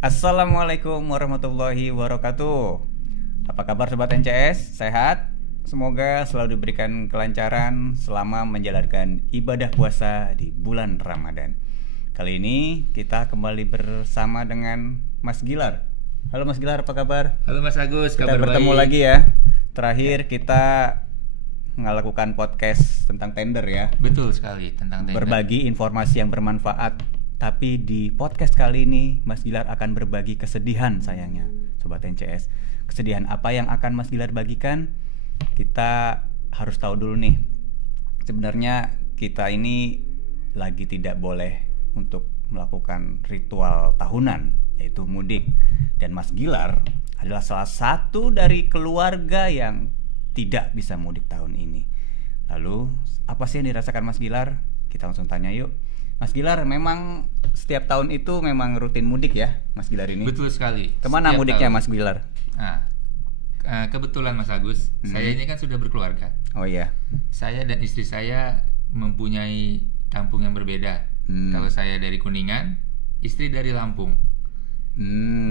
Assalamualaikum warahmatullahi wabarakatuh. Apa kabar Sobat NCS? Sehat? Semoga selalu diberikan kelancaran selama menjalankan ibadah puasa di bulan Ramadan. Kali ini kita kembali bersama dengan Mas Gilar. Halo Mas Gilar, apa kabar? Halo Mas Agus, kita kabar bertemu baik. lagi ya. Terakhir kita melakukan podcast tentang tender ya. Betul sekali, tentang tender. Berbagi informasi yang bermanfaat. Tapi di podcast kali ini Mas Gilar akan berbagi kesedihan sayangnya Sobat NCS. Kesedihan apa yang akan Mas Gilar bagikan? Kita harus tahu dulu nih. Sebenarnya kita ini lagi tidak boleh untuk melakukan ritual tahunan, yaitu mudik. Dan Mas Gilar adalah salah satu dari keluarga yang tidak bisa mudik tahun ini. Lalu apa sih yang dirasakan Mas Gilar? Kita langsung tanya yuk. Mas Gilar, memang setiap tahun itu memang rutin mudik ya, Mas Gilar ini? Betul sekali. Kemana Setiap mudiknya tahun. Mas Gilar? Kebetulan Mas Agus, saya ini kan sudah berkeluarga. Oh iya. Saya dan istri saya mempunyai kampung yang berbeda. Kalau saya dari Kuningan, istri dari Lampung.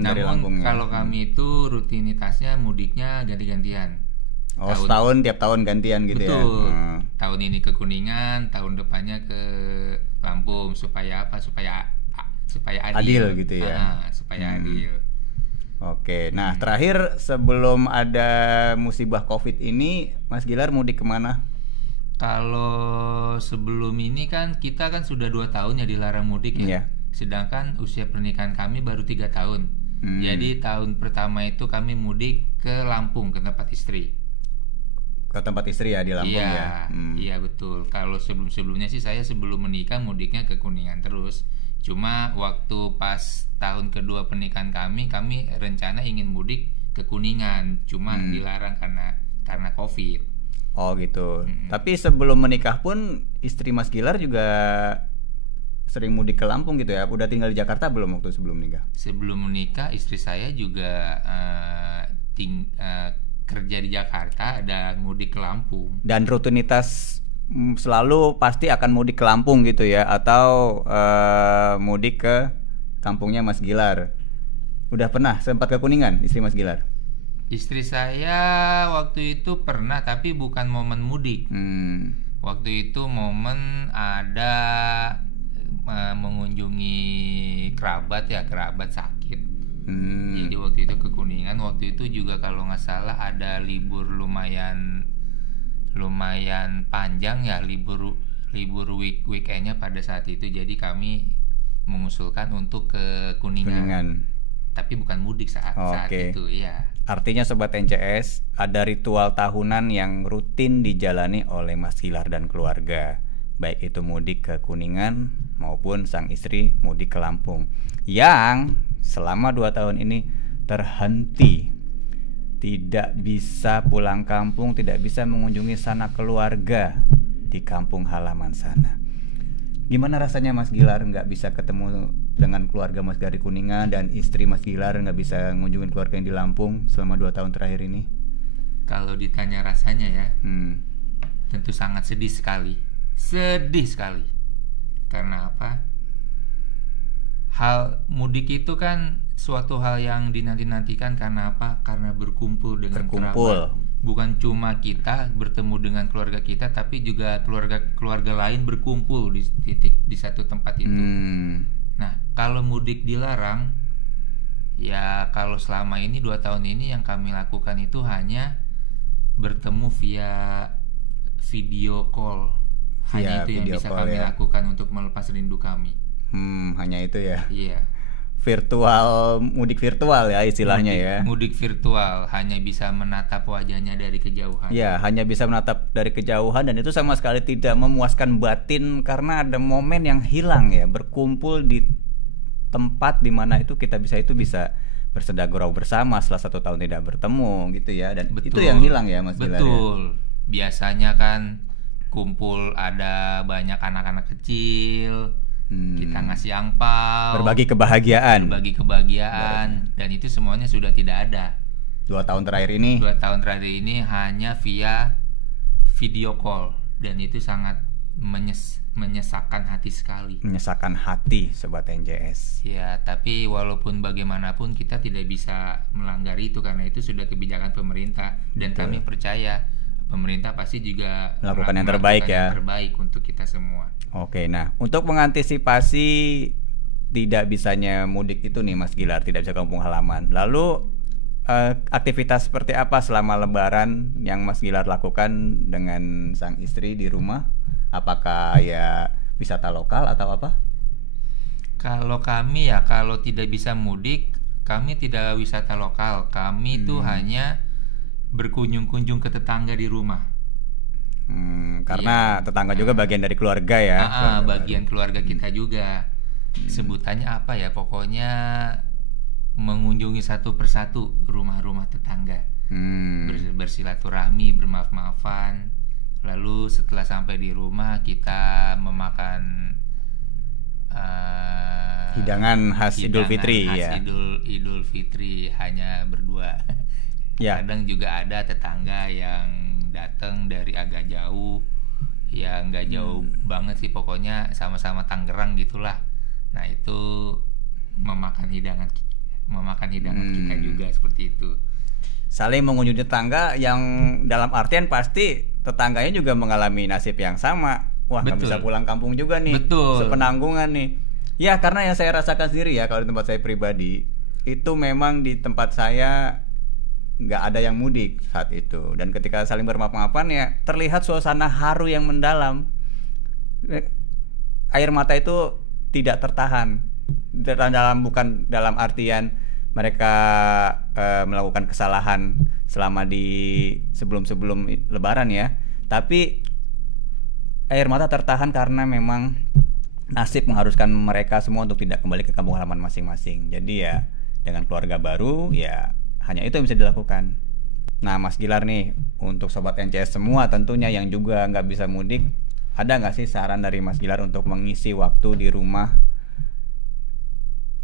Dari Lampung ya. Kalau kami itu rutinitasnya mudiknya ganti-gantian. Oh, setahun tiap tahun gantian gitu. Betul. Ya. Tahun ini ke Kuningan, tahun depannya ke Lampung. Supaya apa? Supaya adil gitu ya. Supaya adil. Oke, nah terakhir sebelum ada musibah COVID ini, Mas Gilar mudik kemana? Kalau sebelum ini kan kita kan sudah 2 tahun ya dilarang mudik ya. Iya. Sedangkan usia pernikahan kami baru 3 tahun. Jadi tahun pertama itu kami mudik ke Lampung, ke tempat istri. Ke tempat istri ya di Lampung ya. Iya betul. Kalau sebelum-sebelumnya sih saya sebelum menikah mudiknya ke Kuningan terus. Cuma waktu pas tahun kedua pernikahan kami rencana ingin mudik ke Kuningan, cuma dilarang karena COVID. Oh gitu. Tapi sebelum menikah pun istri Mas Gilar juga sering mudik ke Lampung gitu ya. Udah tinggal di Jakarta belum waktu sebelum nikah? Sebelum menikah istri saya juga kerja di Jakarta dan mudik ke Lampung. Dan rutinitas selalu pasti akan mudik ke Lampung gitu ya, atau mudik ke kampungnya Mas Gilar. Udah pernah sempat ke Kuningan istri Mas Gilar? Istri saya waktu itu pernah, tapi bukan momen mudik. Waktu itu momen ada mengunjungi kerabat sakit. Jadi waktu itu ke Kuningan. Waktu itu juga kalau nggak salah ada libur lumayan panjang ya, libur weekendnya pada saat itu. Jadi kami mengusulkan untuk ke Kuningan. Tapi bukan mudik saat itu ya. Artinya Sobat NCS, ada ritual tahunan yang rutin dijalani oleh Mas Gilar dan keluarga, baik itu mudik ke Kuningan maupun sang istri mudik ke Lampung, yang selama 2 tahun ini terhenti. Tidak bisa pulang kampung, tidak bisa mengunjungi sanak keluarga di kampung halaman sana. Gimana rasanya Mas Gilar nggak bisa ketemu dengan keluarga Mas Gilar di Kuningan, dan istri Mas Gilar nggak bisa ngunjungin keluarga yang di Lampung selama 2 tahun terakhir ini? Kalau ditanya rasanya ya, tentu sangat sedih sekali. Karena apa? Hal mudik itu kan suatu hal yang dinanti-nantikan. Karena apa? Karena berkumpul dengan kerabat. Bukan cuma kita bertemu dengan keluarga kita, tapi juga keluarga lain berkumpul di satu tempat itu. Nah, kalau mudik dilarang, ya kalau selama ini 2 tahun ini yang kami lakukan itu hanya bertemu via video call. Hanya itu yang bisa kami lakukan untuk melepas rindu kami. Hanya itu ya. Iya. Mudik virtual ya istilahnya. Mudik virtual, hanya bisa menatap wajahnya dari kejauhan. Ya, hanya bisa menatap dari kejauhan, dan itu sama sekali tidak memuaskan batin karena ada momen yang hilang ya, berkumpul di tempat di mana itu kita bisa bersedekah bersama setelah 1 tahun tidak bertemu gitu ya, dan itu yang hilang ya Mas Gilar. Betul. Biasanya kan kumpul ada banyak anak-anak kecil. Kita ngasih angpau, berbagi kebahagiaan, dan itu semuanya sudah tidak ada. 2 tahun terakhir ini hanya via video call, dan itu sangat menyesakan hati sekali. Menyesakan hati Sobat NCS. Ya, tapi walaupun bagaimanapun kita tidak bisa melanggar itu karena itu sudah kebijakan pemerintah. Dan Betul. kami percaya pemerintah pasti juga melakukan yang terbaik ya. Yang terbaik untuk kita semua. Oke, nah untuk mengantisipasi tidak bisanya mudik itu nih Mas Gilar, tidak bisa kampung halaman. Lalu aktivitas seperti apa selama Lebaran yang Mas Gilar lakukan dengan sang istri di rumah? Apakah ya wisata lokal atau apa? Kalau kami ya, kalau tidak bisa mudik, kami tidak wisata lokal. Kami tuh hanya berkunjung-kunjung ke tetangga di rumah. Karena tetangga juga bagian dari keluarga ya. Bagian keluarga kita juga. Sebutannya apa ya? Pokoknya mengunjungi satu persatu rumah-rumah tetangga. Bersilaturahmi, bermaaf-maafan. Lalu setelah sampai di rumah kita memakan hidangan khas Idul Fitri ya. Idul Fitri hanya berdua. Ya. Kadang juga ada tetangga yang datang dari agak jauh, ya nggak jauh banget sih, pokoknya sama-sama Tangerang gitulah. Nah itu memakan hidangan kita juga seperti itu. Saling mengunjungi tetangga yang dalam artian pasti tetangganya juga mengalami nasib yang sama. Wah, nggak bisa pulang kampung juga nih. Betul. Sepenanggungan nih. Ya, karena yang saya rasakan sendiri ya, kalau di tempat saya pribadi, itu memang di tempat saya nggak ada yang mudik saat itu. Dan ketika saling bermaaf-maafan ya, terlihat suasana haru yang mendalam. Air mata itu tidak tertahan. Bukan dalam artian mereka melakukan kesalahan selama sebelum Lebaran ya, tapi air mata tertahan karena memang nasib mengharuskan mereka semua untuk tidak kembali ke kampung halaman masing-masing. Jadi ya dengan keluarga baru ya hanya itu yang bisa dilakukan. Nah Mas Gilar nih, untuk Sobat NCS semua tentunya yang juga nggak bisa mudik, ada nggak sih saran dari Mas Gilar untuk mengisi waktu di rumah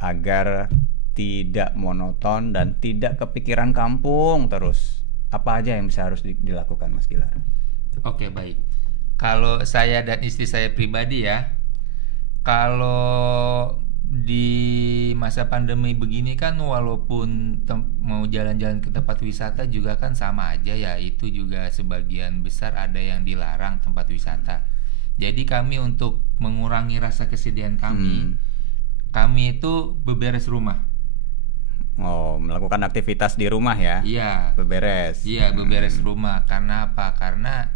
agar tidak monoton dan tidak kepikiran kampung terus? Apa aja yang harus dilakukan Mas Gilar? Oke, baik. Kalau saya dan istri saya pribadi ya, kalau di masa pandemi begini kan walaupun mau jalan-jalan ke tempat wisata juga kan sama aja ya, itu juga sebagian besar ada yang dilarang tempat wisata. Jadi kami untuk mengurangi rasa kesedihan kami itu beberes rumah. Oh, melakukan aktivitas di rumah ya? Iya. Beberes. Iya, beberes rumah. Karena apa? Karena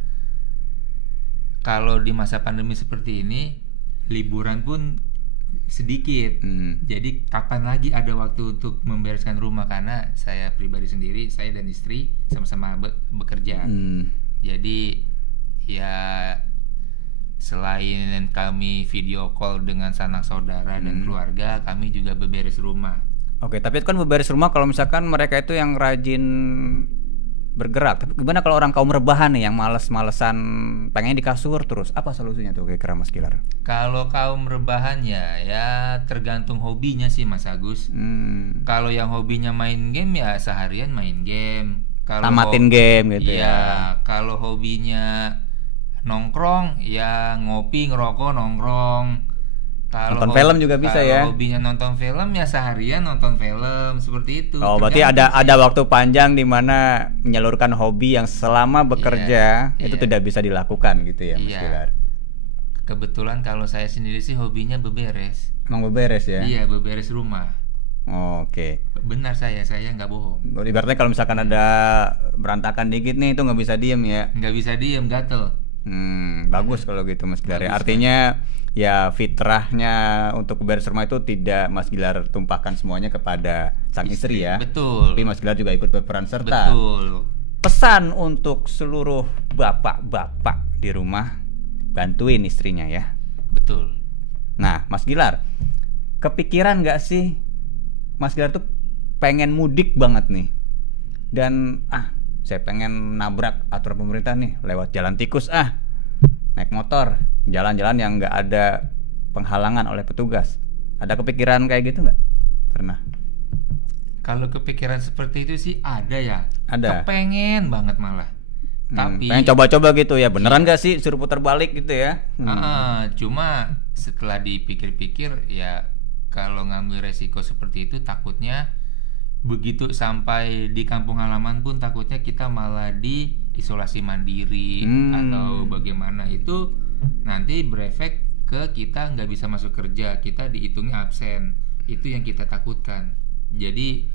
kalau di masa pandemi seperti ini, liburan pun sedikit. Jadi kapan lagi ada waktu untuk membereskan rumah? Karena saya pribadi sendiri, saya dan istri sama-sama bekerja. Jadi ya selain kami video call dengan sanak saudara dan keluarga, kami juga beberes rumah. Oke, tapi itu kan beberes rumah kalau misalkan mereka itu yang rajin bergerak. Tapi gimana kalau orang kaum rebahan nih yang males-malesan pengen di kasur terus? Apa solusinya tuh kira-kira Mas Gilar? Kalau kaum rebahan ya tergantung hobinya sih Mas Agus. Kalau yang hobinya main game ya seharian main game. Tamatin game gitu ya. Kalau hobinya nongkrong ya ngopi, ngerokok, nongkrong. Nonton film juga bisa ya. Kalau hobinya nonton film ya seharian nonton film, seperti itu. Oh, berarti ada waktu panjang di mana menyalurkan hobi yang selama bekerja itu tidak bisa dilakukan gitu ya Mas Gilar. Kebetulan kalau saya sendiri sih hobinya beberes. Emang beberes ya? Iya, beberes rumah. Oke. Benar saya nggak bohong. Ibaratnya kalau misalkan ada berantakan dikit nih itu nggak bisa diem ya? Nggak bisa diem, gatel. Bagus kalau gitu Mas Gilar. Artinya ya fitrahnya untuk beberes rumah itu tidak Mas Gilar tumpahkan semuanya kepada sang istri ya. Betul. Tapi Mas Gilar juga ikut berperan serta. Betul. Pesan untuk seluruh bapak-bapak di rumah, bantuin istrinya ya. Betul. Nah Mas Gilar, kepikiran gak sih Mas Gilar tuh pengen mudik banget nih, dan saya pengen nabrak aturan pemerintah nih lewat jalan tikus, naik motor jalan-jalan yang nggak ada penghalangan oleh petugas. Ada kepikiran kayak gitu nggak? Pernah? Kalau kepikiran seperti itu sih ada ya. Ada. Kepengen banget malah. Tapi pengen coba-coba gitu ya, beneran gak sih suruh putar balik gitu ya? Cuma setelah dipikir-pikir ya, kalau ngambil resiko seperti itu takutnya begitu sampai di kampung halaman pun takutnya kita malah di isolasi mandiri atau bagaimana, itu nanti berefek ke kita nggak bisa masuk kerja, kita dihitungnya absen. Itu yang kita takutkan. Jadi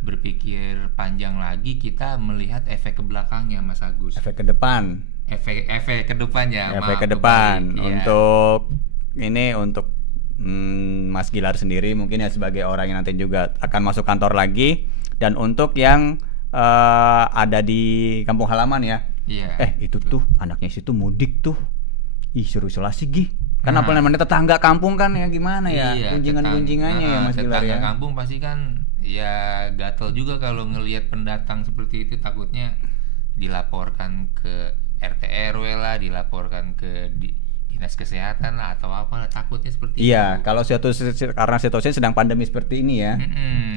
berpikir panjang lagi, kita melihat efek ke belakangnya, Mas Agus. Efek ke depan. Efek ke depan ya. Efek ke depan. Untuk ini untuk Mas Gilar sendiri mungkin ya, sebagai orang yang nanti juga akan masuk kantor lagi, dan untuk yang ada di kampung halaman ya. Iya. Itu tuh anaknya situ mudik tuh. Ih, suruh isolasi Gi. Kan apa namanya, tetangga kampung kan ya, gimana ya? Iya, kunjingannya ya Mas Gilar ya. Tetangga kampung pasti kan ya gatel juga kalau ngelihat pendatang seperti itu, takutnya dilaporkan ke RT RW lah, dilaporkan ke dinas kesehatan lah atau apa, takutnya seperti itu. Iya, kalau karena situasinya sedang pandemi seperti ini ya.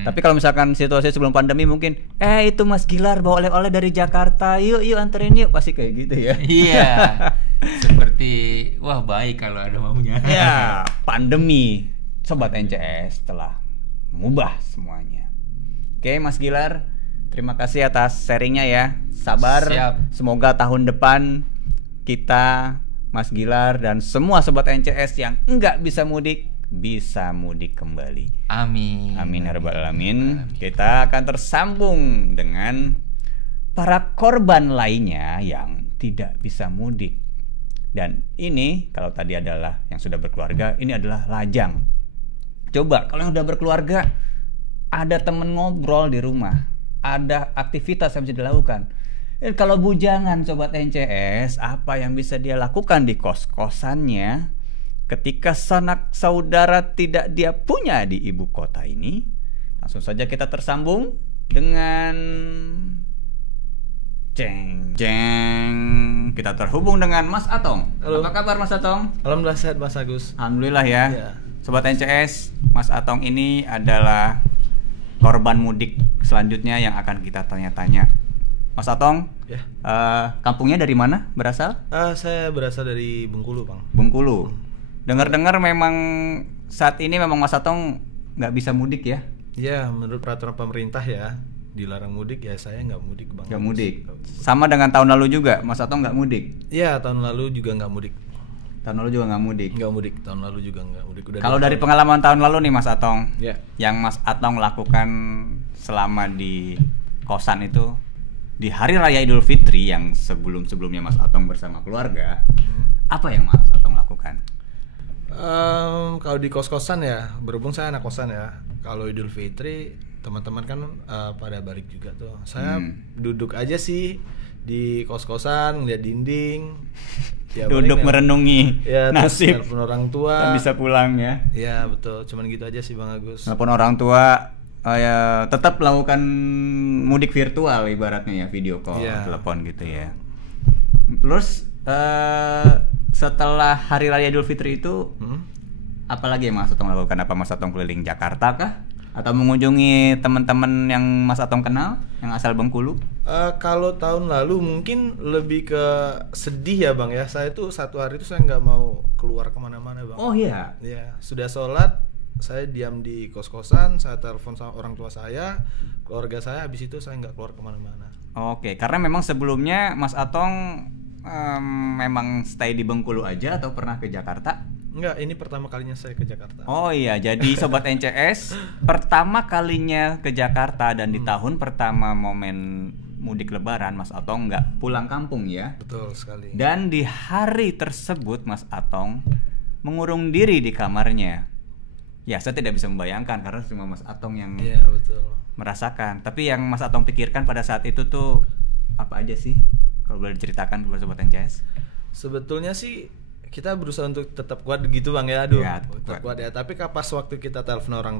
Tapi kalau misalkan situasi sebelum pandemi mungkin itu Mas Gilar bawa oleh-oleh dari Jakarta, yuk anterin yuk, pasti kayak gitu ya. Iya. Seperti wah baik kalau ada maunya. Ya, pandemi Sobat NCS telah mengubah semuanya. Oke, Mas Gilar, terima kasih atas sharingnya ya. Sabar. Siap. Semoga tahun depan kita, Mas Gilar dan semua Sobat NCS yang enggak bisa mudik kembali. Amin. Amin ya rabbal alamin. Kita akan tersambung dengan para korban lainnya yang tidak bisa mudik. Dan ini kalau tadi adalah yang sudah berkeluarga, ini adalah lajang. Coba kalau yang udah berkeluarga, ada temen ngobrol di rumah, ada aktivitas yang bisa dilakukan. Kalau bujangan Sobat NCS, apa yang bisa dia lakukan di kos-kosannya ketika sanak saudara tidak dia punya di ibu kota ini? Langsung saja kita tersambung dengan Jeng. Kita terhubung dengan Mas Atong. Halo. Apa kabar Mas Atong? Alhamdulillah sehat Mas Agus. Alhamdulillah ya. Ya. Sobat NCS, Mas Atong ini adalah korban mudik selanjutnya yang akan kita tanya-tanya. Mas Atong, Ya. Kampungnya dari mana berasal? Saya berasal dari Bengkulu, Bang. Bengkulu. Dengar-dengar memang saat ini memang Mas Atong nggak bisa mudik ya? Ya, menurut peraturan pemerintah ya, dilarang mudik, ya saya nggak mudik, Bang. Nggak mudik. Sama dengan tahun lalu juga, Mas Atong nggak mudik? Ya, tahun lalu juga nggak mudik. Tahun lalu juga nggak mudik? Nggak mudik, tahun lalu juga nggak mudik. Kalau dari pengalaman tahun lalu nih Mas Atong, Ya. yang Mas Atong lakukan selama di kosan itu, di Hari Raya Idul Fitri yang sebelum-sebelumnya Mas Atong bersama keluarga, apa yang Mas Atong lakukan? Kalau di kos-kosan ya, berhubung saya anak kosan ya. Kalau Idul Fitri teman-teman kan pada balik juga tuh. Saya duduk aja sih di kos-kosan, ngeliat dinding. Ya, duduk merenungi nasib. Telepon orang tua. Kan bisa pulang ya. Ya betul, cuman gitu aja sih Bang Agus. Telepon orang tua, ya tetap melakukan mudik virtual ibaratnya ya, video call, telepon gitu ya. Terus setelah Hari Raya Idul Fitri itu, apalagi yang Mas Atong lakukan? Apa Mas Atong keliling Jakarta kah? Atau mengunjungi teman-teman yang Mas Atong kenal yang asal Bengkulu? Kalau tahun lalu mungkin lebih ke sedih ya Bang ya. Saya tuh satu hari itu saya nggak mau keluar kemana-mana Bang. Oh iya? Ya, sudah sholat, saya diam di kos-kosan, saya telepon sama orang tua saya, keluarga saya, habis itu saya nggak keluar kemana-mana. Oke, karena memang sebelumnya Mas Atong memang stay di Bengkulu aja atau pernah ke Jakarta? Enggak, ini pertama kalinya saya ke Jakarta. Oh iya, jadi Sobat NCS pertama kalinya ke Jakarta dan di tahun pertama momen mudik lebaran Mas Atong nggak pulang kampung ya? Betul sekali. Dan di hari tersebut Mas Atong mengurung diri di kamarnya. Ya, saya tidak bisa membayangkan karena cuma Mas Atong yang betul. merasakan. Tapi yang Mas Atong pikirkan pada saat itu tuh apa aja sih? Kalau boleh diceritakan kepada Sobat NCS. Sebetulnya sih kita berusaha untuk tetap kuat gitu Bang ya. Aduh, ya, tetap kuat ya. Tapi pas waktu kita telepon orang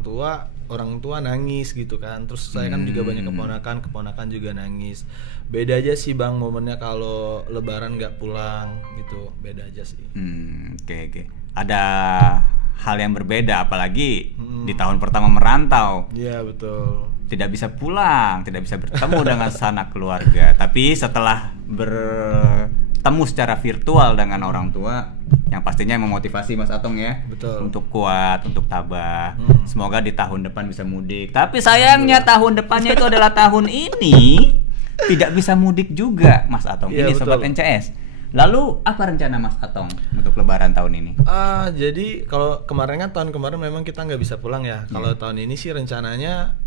tua nangis gitu kan. Terus saya kan juga banyak keponakan juga nangis. Beda aja sih Bang momennya kalau lebaran nggak pulang gitu. Beda aja sih. Oke. Ada hal yang berbeda apalagi di tahun pertama merantau. Iya betul. Tidak bisa pulang, tidak bisa bertemu dengan sanak keluarga. Tapi setelah bertemu secara virtual dengan orang tua yang pastinya memotivasi Mas Atong ya. Betul. Untuk kuat, untuk tabah. Semoga di tahun depan bisa mudik. Tapi sayangnya tahun depannya itu adalah tahun ini tidak bisa mudik juga Mas Atong. Ini betul. Sobat NCS. Lalu apa rencana Mas Atong untuk Lebaran tahun ini? Jadi kalau kemarin kan tahun kemarin memang kita nggak bisa pulang ya. Kalau tahun ini sih rencananya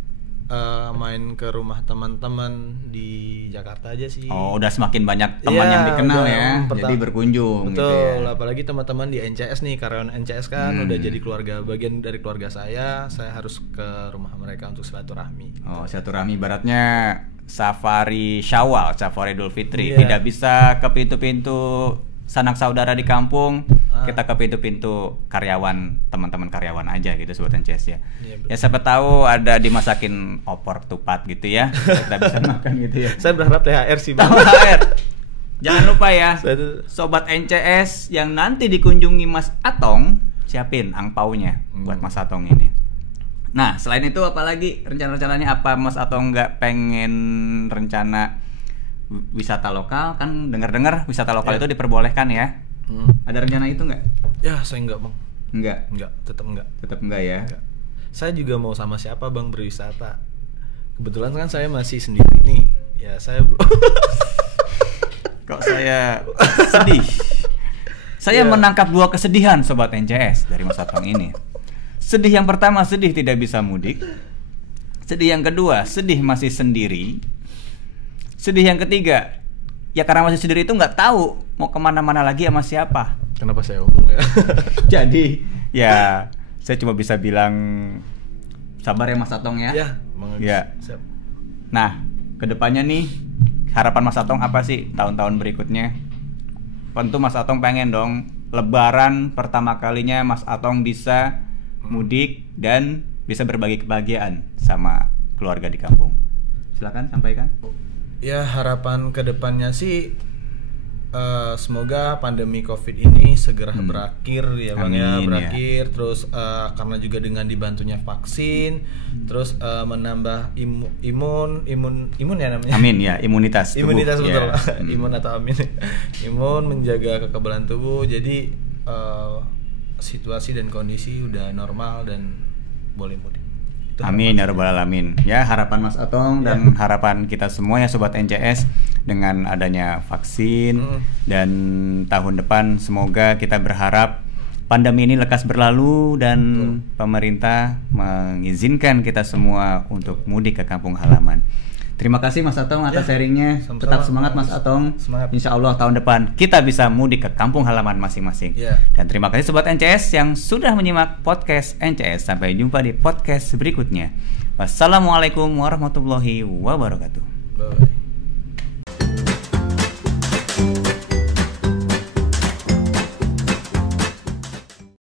main ke rumah teman-teman di Jakarta aja sih. Oh, udah semakin banyak teman yang dikenal ya. Jadi berkunjung. Betul. Gitu ya. Apalagi teman-teman di NCS nih, karyawan NCS kan udah jadi bagian dari keluarga saya. Saya harus ke rumah mereka untuk silaturahmi. Oh, silaturahmi ibaratnya safari Syawal, safari Idul Fitri. Tidak bisa ke pintu-pintu sanak saudara di kampung, kita ke pintu-pintu karyawan, teman-teman karyawan aja gitu Sobat NCS ya. Ya siapa tahu ada dimasakin opor tupat gitu ya. Kita bisa makan gitu ya. Saya berharap THR sih, Bang. THR. Jangan lupa ya, Sobat NCS yang nanti dikunjungi Mas Atong, siapin angpaunya buat Mas Atong ini. Nah, selain itu apalagi rencana-rencananya apa Mas Atong nggak pengen rencana wisata lokal? Kan dengar-dengar wisata lokal itu diperbolehkan ya. Ada rencana itu nggak? Ya, saya enggak, Bang. Enggak, Tetap enggak. tetap enggak ya. Enggak. Saya juga mau sama siapa, Bang, berwisata. Kebetulan kan saya masih sendiri nih. Ya, saya Kok saya sedih? Saya menangkap dua kesedihan Sobat NCS dari Mas Atong ini. Sedih yang pertama, sedih tidak bisa mudik. Sedih yang kedua, sedih masih sendiri. Sedih yang ketiga, ya karena masih sendiri itu nggak tahu mau kemana-mana lagi sama siapa. Kenapa saya ngomong ya? Jadi ya saya cuma bisa bilang sabar ya Mas Atong ya. Ya, Bang Agus. Ya. Siap. Nah, kedepannya nih harapan Mas Atong apa sih tahun-tahun berikutnya? Tentu Mas Atong pengen dong Lebaran pertama kalinya Mas Atong bisa mudik dan bisa berbagi kebahagiaan sama keluarga di kampung. Silakan sampaikan. Ya, harapan kedepannya sih semoga pandemi COVID ini segera berakhir ya Bang. Amin, ya ya. berakhir. Terus karena juga dengan dibantunya vaksin, terus menambah imun ya namanya. Amin ya, imunitas tubuh. Imunitas betul. Ya. Imun atau amin. Imun menjaga kekebalan tubuh. Jadi situasi dan kondisi udah normal dan boleh mudik. Itu Amin ya rabbal alamin. Ya, harapan Mas Atong dan harapan kita semua ya Sobat NCS dengan adanya vaksin dan tahun depan semoga kita berharap pandemi ini lekas berlalu dan pemerintah mengizinkan kita semua untuk mudik ke kampung halaman. Terima kasih Mas Atong atas sharingnya. sama-sama. Tetap semangat Mas Atong. Semangat. Insya Allah tahun depan kita bisa mudik ke kampung halaman masing-masing. Ya. Dan terima kasih Sobat NCS yang sudah menyimak podcast NCS. Sampai jumpa di podcast berikutnya. Wassalamualaikum warahmatullahi wabarakatuh. Bye.